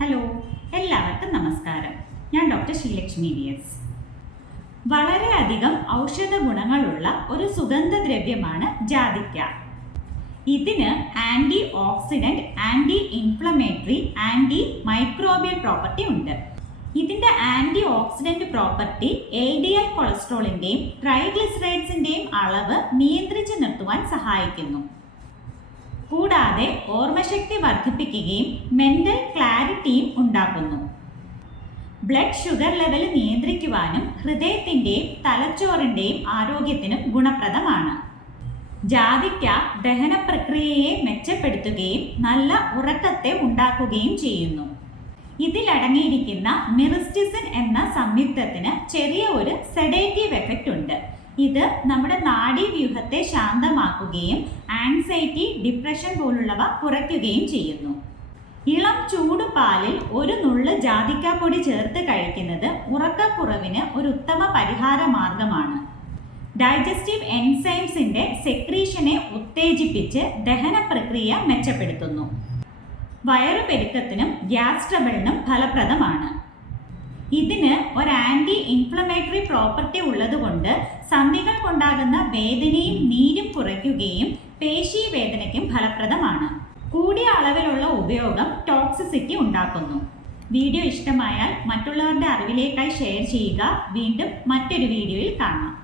Hello എല്ലാവർക്കും നമസ്കാരം. ഞാൻ ഡോക്ടർ ശ്രീലക്ഷ്മി വി എസ് വളരെയധികം ഔഷധ ഗുണങ്ങളുള്ള ഒരു സുഗന്ധദ്രവ്യമാണ് ജാതിക്ക. ഇതിന് antioxidant anti inflammatory antimicrobial property ഉണ്ട് ഇതിന്റെ antioxidant property L D L കൊളസ്ട്രോളിന്റെയും ട്രൈഗ്ലിസറൈഡ്സിന്റെയും അളവ് നിയന്ത്രിച്ചു നിർത്തുവാൻ സഹായിക്കുന്നു. കൂടാതെ ഓർമ്മശക്തി വർദ്ധിപ്പിക്കുകയും മെന്റൽ ക്ലാരിറ്റിയും ഉണ്ടാക്കുന്നു. ബ്ലഡ് ഷുഗർ ലെവൽ നിയന്ത്രിക്കുവാനും ഹൃദയത്തിന്റെയും തലച്ചോറിന്റെയും ആരോഗ്യത്തിനും ഗുണപ്രദമാണ്. ജാതിക്ക ദഹന പ്രക്രിയയെ മെച്ചപ്പെടുത്തുകയും നല്ല ഉറക്കത്തെ ഉണ്ടാക്കുകയും ചെയ്യുന്നു. ഇതിലടങ്ങിയിരിക്കുന്ന മിറിസ്റ്റിസിൻ എന്ന സംയുക്തത്തിന് ചെറിയ ഒരു സെഡേറ്റീവ് എഫക്റ്റ് ഉണ്ട്. ഇത് നമ്മുടെ നാഡീവ്യൂഹത്തെ ശാന്തമാക്കുകയും ആൻസൈറ്റി ഡിപ്രഷൻ പോലുള്ളവ കുറയ്ക്കുകയും ചെയ്യുന്നു. ഇളം ചൂട് പാലിൽ ഒരു നുള്ള് ജാതിക്കാപ്പൊടി ചേർത്ത് കഴിക്കുന്നത് ഉറക്കക്കുറവിന് ഒരു ഉത്തമ പരിഹാര മാർഗമാണ്. ഡൈജസ്റ്റീവ് എൻസൈംസിന്റെ സെക്രീഷനെ ഉത്തേജിപ്പിച്ച് ദഹന പ്രക്രിയ മെച്ചപ്പെടുത്തുന്നു. വയറുപെരുക്കത്തിനും ഗ്യാസ് ട്രബിളിനും ഫലപ്രദമാണ്. ഇതിന് ഒരു ആന്റി ഇൻഫ്ലമേറ്ററി പ്രോപ്പർട്ടി ഉള്ളതുകൊണ്ട് സന്ധികൾക്കുണ്ടാകുന്ന വേദനയും നീരും കുറയ്ക്കുകയും പേശി വേദനയ്ക്കും ഫലപ്രദമാണ്. കൂടിയ അളവിലുള്ള ഉപയോഗം ടോക്സിസിറ്റി ഉണ്ടാക്കുന്നു. വീഡിയോ ഇഷ്ടമായാൽ മറ്റുള്ളവരുടെ അറിവിലേക്കായി ഷെയർ ചെയ്യുക. വീണ്ടും മറ്റൊരു വീഡിയോയിൽ കാണാം.